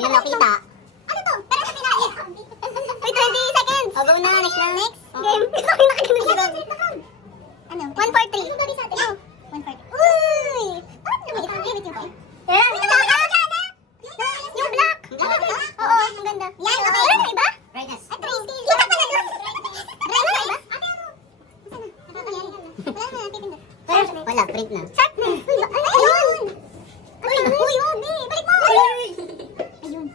Hindi na nakita. Ano to? Pero sa pinain. Wait, 20 seconds. O, go na. Next na, next. Game. Ito ang nakikinig si Rob. Ano? 1, 4, 3. Ano ba sa atin? 1, 4, 3. Uy! Ano ba ito? Give it yung point. Yan. Yung black. Oo, ang ganda. Yan, okay. Wala na iba? Brightness. At rain. Kita pala doon. Wala na iba? Ate, ano? Wala na, pipindot. Wala, print na. Sharpness. Ayun! Uy, wag eh. Balik mo! Ayun.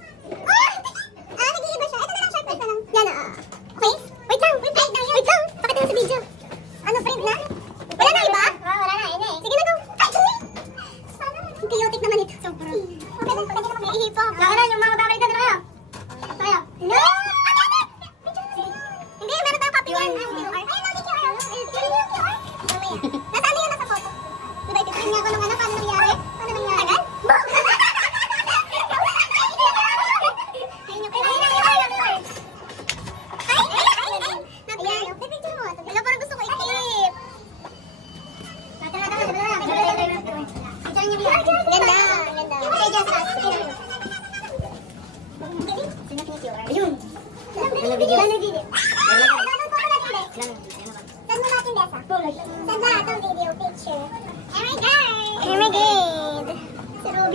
Nag-iiba siya. Ito na lang, sharpness na lang. Yan okay? Wait lang. Wait lang. Pakita na sa video. Ano, print na? Wala na iba? Wala na, yun eh. Sige na, go. Ang chaotic naman ito. Sobra. Pwede naman may ihipo. Saka na, yung mga babalik na tayo. Tayo. No! Hindi, meron tayong copy yan. Ayun, no, QR. Nasaan yun nasa photo? Diba, itiprint niya ako nung ano, paano nangyari? Paano nangyari? Tagal?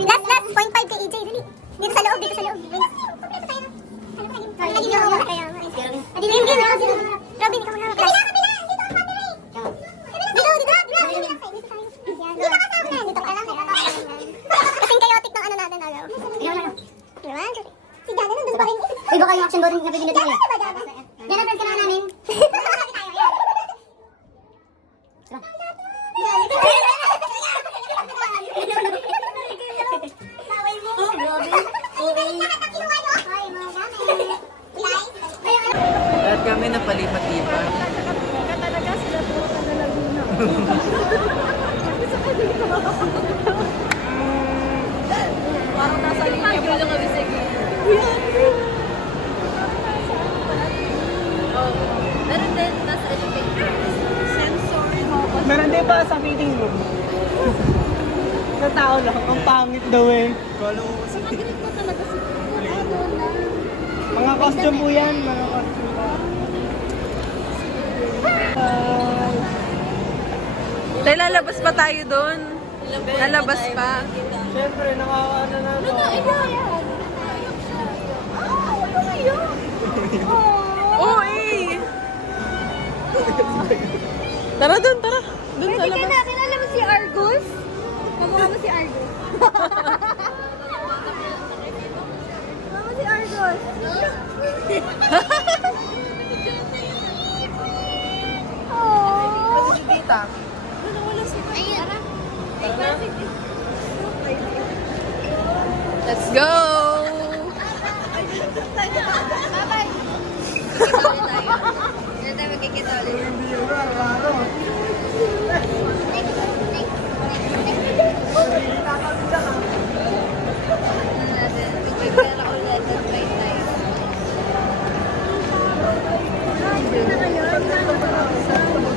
Last 0.5 kay EJ, dali. Dito sa loob. Robin, ikaw maghanap. Dito ka lang. Kasing chaotic ng ano natin, araw. Si Jana nandun pa rin. Ay, baka yung action button na pinindot mo eh. Jana, friends ka na namin. At kami napalipat-lipat. Talaga sila po na Laguna. Parang nasa linya pa lang kami sa meron din, nasa elevator. Sensory. Meron din pa sa meeting room. Sa tao lang, ang pangit daw eh. Kala mo kasi. Pag-init mo talaga si ano na. Mga costume po yan, mga costume po. Tay, lalabas pa tayo doon. Lalabas pa. Siyempre, nakakaano na to. Oo eh. Tara doon, tara. Doon sa Pwede ka labas. na, kilala mo si Argus? Kamukha mo si Argus. Kamukha mo si Argus. Kasi si tita. Let's go!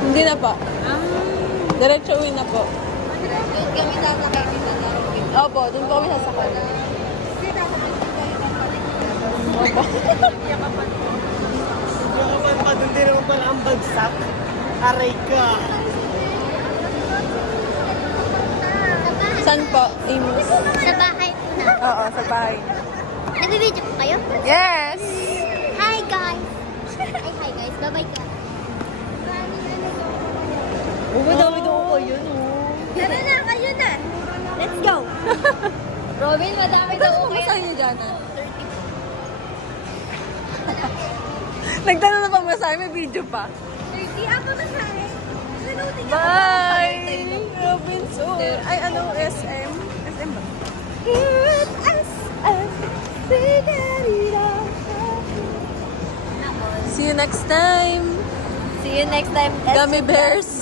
Hindi na po. Diretso uwi na po. Opo, doon po kami sasakay. Opo. Yung kapag pa, doon din naman pala ang bagsak. Aray ka. Saan po, Amos? Sa bahay po na. Oo, sa bahay. Nag-video po kayo? Yes! Hi guys! Hi guys, bye-bye ka. Dami daw ko yun. Tara na, kayo na. Let's go. Robin, madami daw Ito kayo. mo sa'yo dyan. Nagtanong na pang masahe, may video pa. 30, ako na sa akin. Bye! Robinson! Ay, ano? SM? SM ba? See you next time! See you next time. Gummy bears!